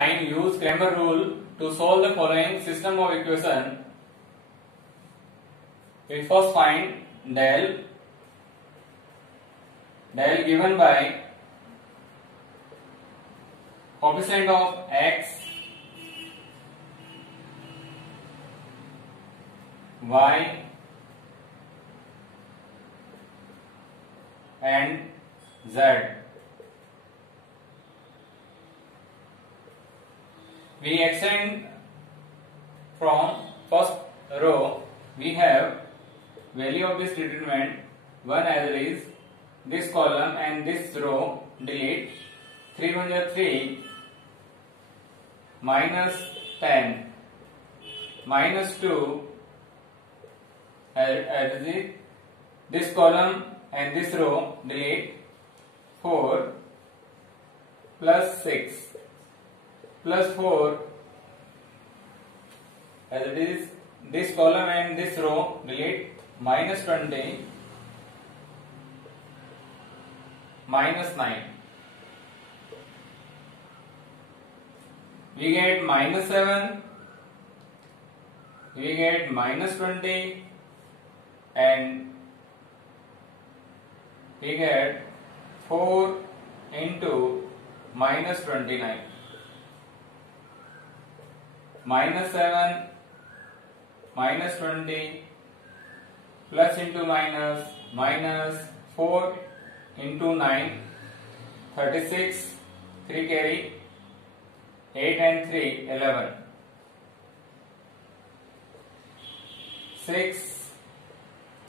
Use Cramer rule to solve the following system of equation. We first find del given by coefficient of x, y and z. We extend from first row. We have value of this determinant 1 as it is, this column and this row delete. 3 1 is 3, minus 10, minus 2 as it is, this column and this row delete. 4 plus 6 plus 4 as it is, this column and this row delete. Minus 20 minus 9. We get minus 7, we get minus 20 and we get 4 into minus 29. Minus 7 minus 20 plus into minus minus 4 into 9 36, 3 carry, 8 and 3 11, 6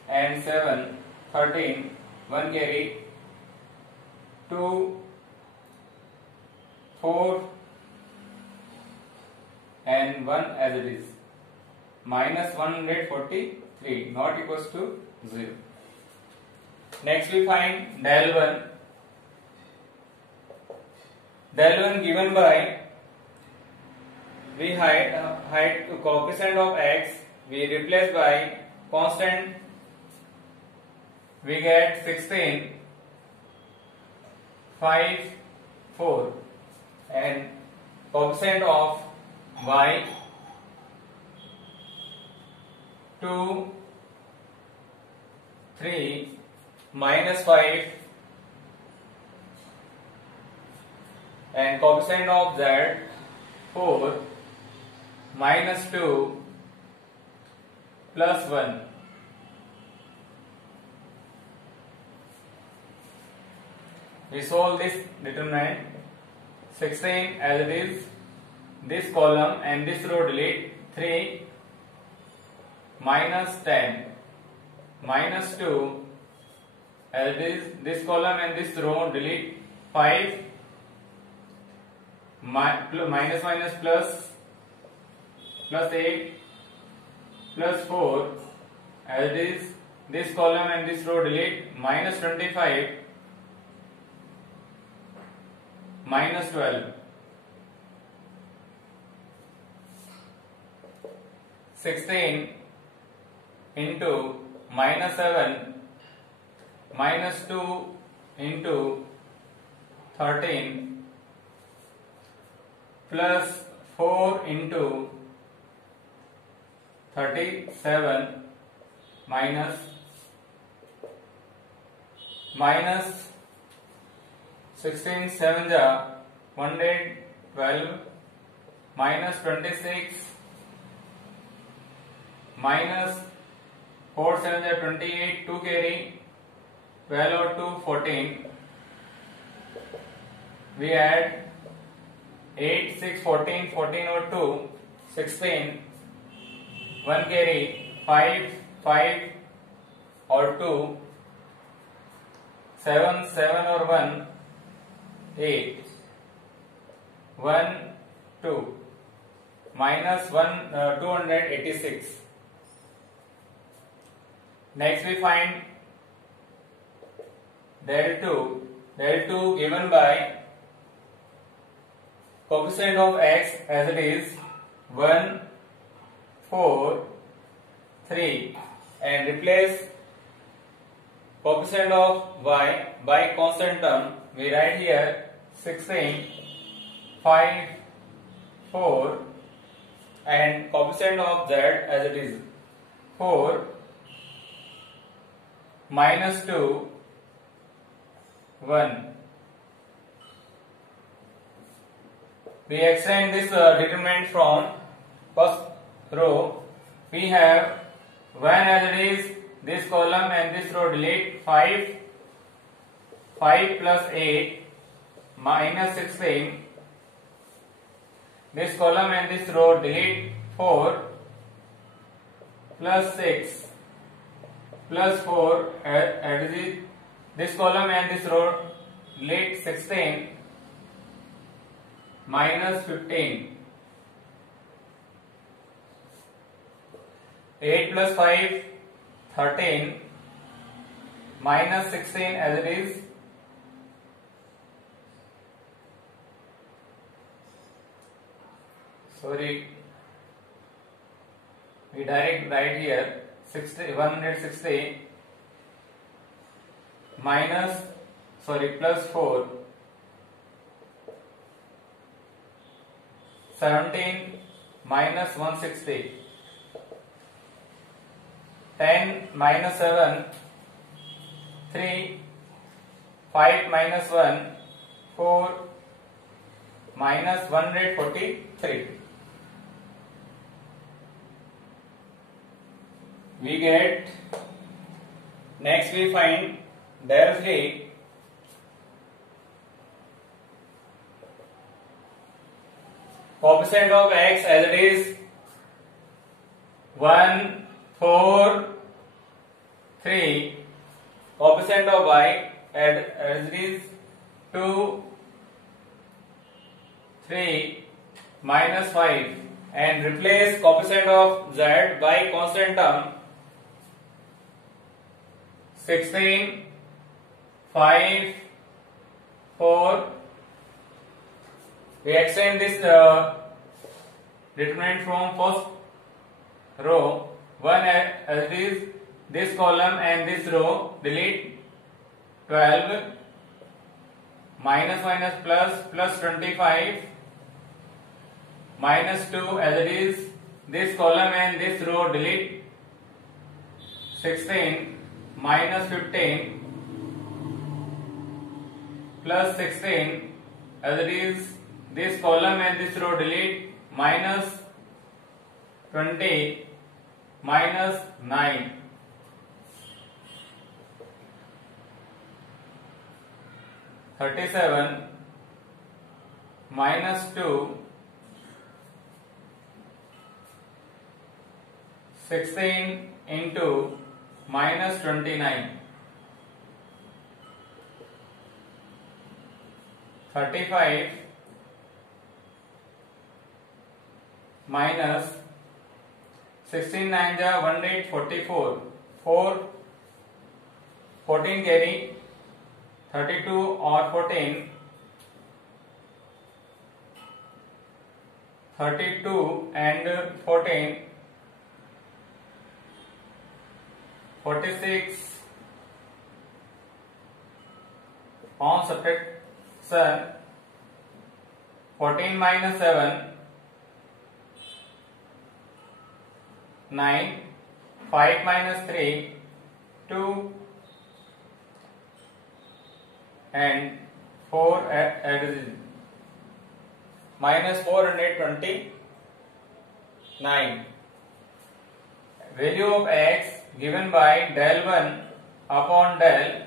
and 7 13, 1 carry, 2 4 and 1 as it is, minus 143 not equals to 0. Next we find del 1. Del 1 given by, we hide coefficient of x, we replace by constant, we get 16, 5, 4 and coefficient of y 2, 3, minus 5 and coefficient of z 4, minus 2 plus 1. We solve this determinant. 16 as it is, this column and this row delete. 3 minus 10 minus 2 as it is, this column and this row delete. 5 minus minus plus 8 plus 4 as it is, this column and this row delete. Minus 25 minus 12, 16 into minus 7 minus 2 into 13 plus 4 into 37 minus 16 7 ja 112 minus 26 minus 4 7 ja 28, 2 carry, 12 or 2 14. We add 8 6 14, 14 or 2 16, 1 carry, 5 5 or 2, 7 7 or 1 8, 1 2 minus 286. Next we find del 2 given by coefficient of x as it is 1 4 3 and replace coefficient of y by constant term. We write here 16 5 4 and coefficient of z as it is 4 minus 2 1. We extend this determinant from first row. We have 1 as it is, this column and this row delete 5 plus 8 minus 16. This column and this row delete 4 plus 6 plus 4 as this column and this row delete 16 minus 15. 8 plus 5 13 minus 16 as it is. Sorry, we direct write here 160 minus plus 4 17 minus 160 10 minus 7 3 5 minus 1 4 minus 143. We get, next we find del 3 coefficient of x as it is 1 4 3, coefficient of y as it is 2 3 minus 5, and replace coefficient of z by constant term 16 5 4. We extend this determinant from first row 1 as it is, this column and this row delete 12 minus plus 25 minus 2 as it is, this column and this row delete 16 minus 15 plus 16 as it is, this column and this row delete minus 20 minus 9. (37) minus 2 16 into minus 29. 35 minus 16 9 ja 144 4 14 carry 32 or 14 32 and 14 46 on subtraction 14 minus 7 9 5 minus 3 2 and 4 addition minus 429. Value of x given by del 1 upon del,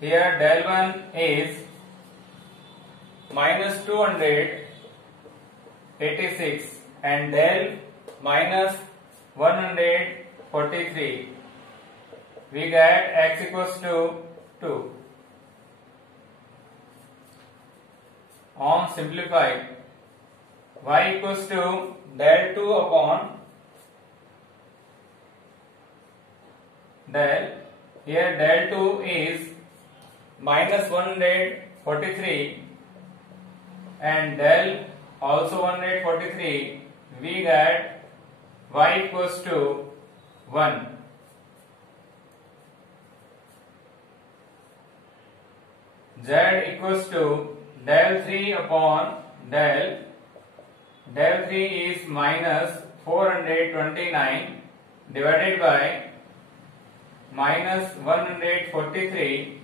here del 1 is minus 286 and del minus 143. We get x equals to 2. On simplify, y equals to del 2 upon del, here del 2 is minus 143 and del also 143, we get y equals to 1. Z equals to del 3 upon del, Del 3 is minus 429 divided by minus 143.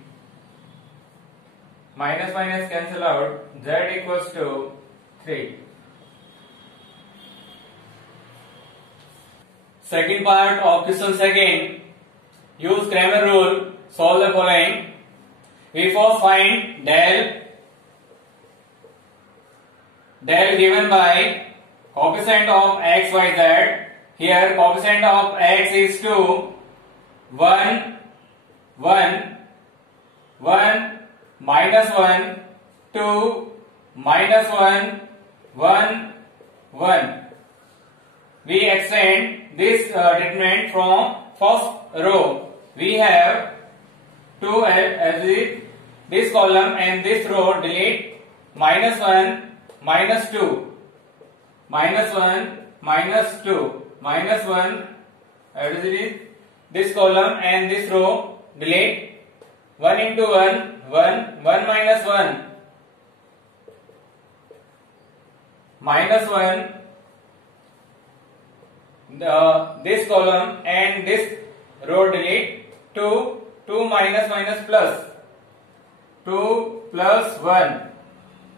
Minus minus cancel out. Z equals to 3. Second part of question second. Use Cramer rule. Solve the following. We first find del given by coefficient of x, y, z. Here coefficient of x is 2, 1, 1, 1, minus 1, 2, minus 1, 1, 1. We extend this determinant from first row. We have 2 as this column and this row delete minus 1, minus 2, minus 1, minus 2, minus 1 as this column and this row delete 1 into 1, 1, 1 minus 1, minus 1, this column and this row delete 2, 2 minus minus plus 2 plus 1.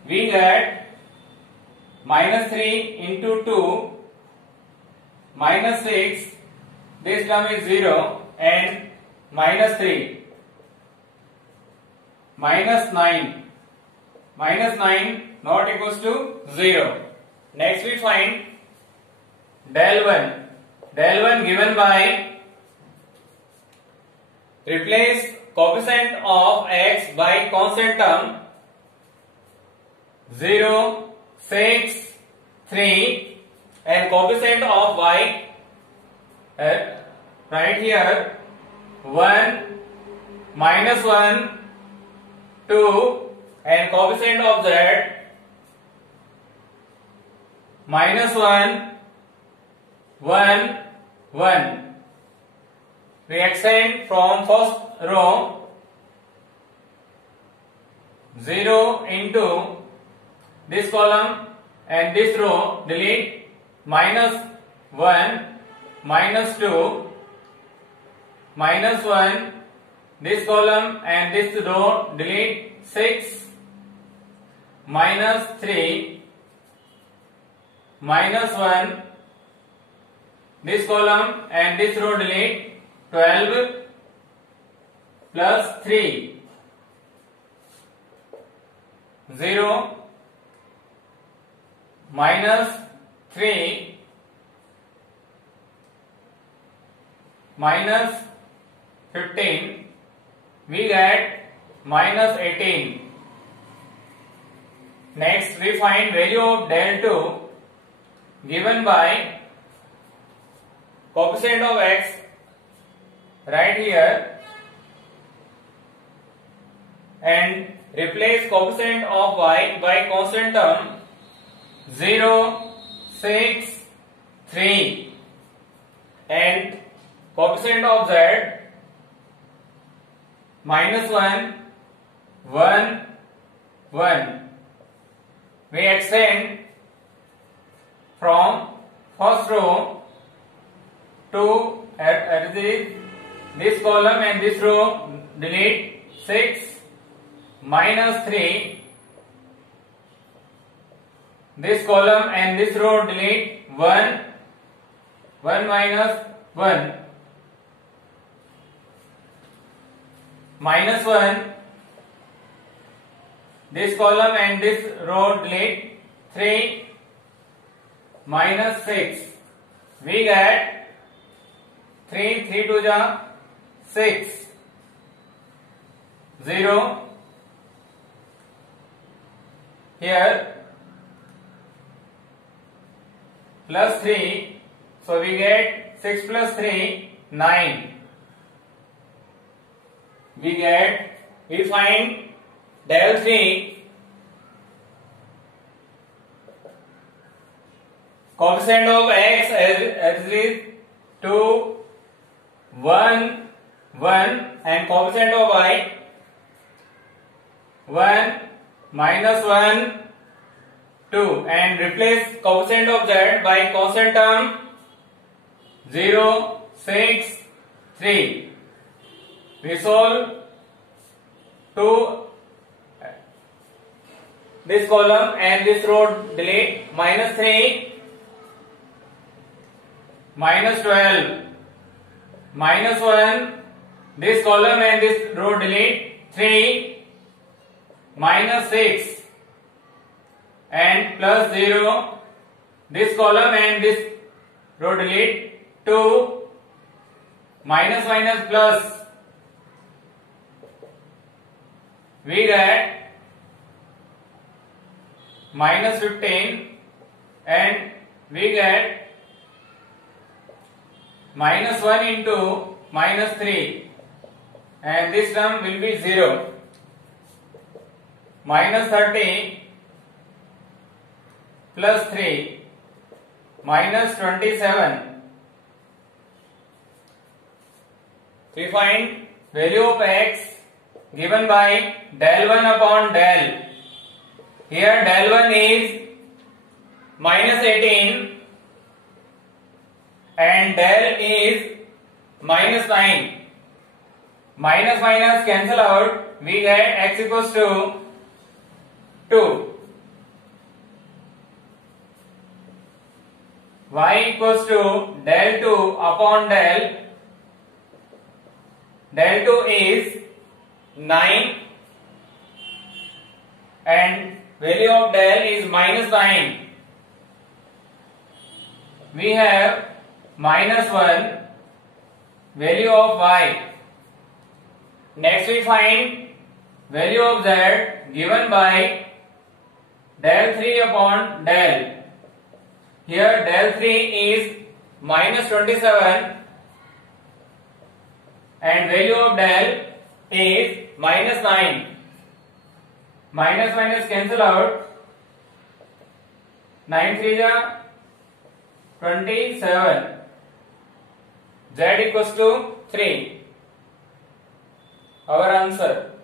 We get minus 3 into 2 minus 6, this term is 0, and minus 3 minus 9, minus 9 not equals to 0. Next we find del 1 given by replace coefficient of x by constant term 0, 6, 3 and coefficient of y right here 1, minus 1, 2 and coefficient of z minus 1, 1, 1. We extend from first row 0 into this column and this row delete minus 1, minus 2, minus 1, this column and this row delete 6, minus 3, minus 1, this column and this row delete 12 plus 3, 0, minus 3, minus 15, we get minus 18. Next we find value of del 2 given by coefficient of x right here and replace coefficient of y by constant term 0, 6, 3 and coefficient of z minus 1, 1, 1. We extend from first row to at this column and this row delete 6, minus 3, this column and this row delete 1, 1 minus 1, minus 1, this column and this row delete 3, minus 6. We get 3, 3 to the 6, 0, here plus 3, so we get 6 plus 3, 9. We find del 3 coefficient of x as is 2, 1, 1 and coefficient of y 1, minus 1, 2 and replace coefficient of z by constant term 0, 6, 3. We solve to this column and this row delete. Minus 3, minus 12, minus 1, this column and this row delete. 3, minus 6 and plus 0, this column and this row delete. 2, minus minus plus, we get minus 15 and we get minus 1 into minus 3 and this term will be 0. Minus 30 plus 3 minus 27. We find value of x given by del 1 upon del. Here del 1 is minus 18 and del is minus 9. Minus minus cancel out. We get x equals to 2. Y equals to del 2 upon del. Del 2 is 9 and value of del is minus 9. We have minus 1 value of y. Next we find value of z given by del 3 upon del. Here del 3 is minus 27 and value of del is minus 9. Minus minus cancel out. 9 3 ja 27. Z equals to 3. Our answer.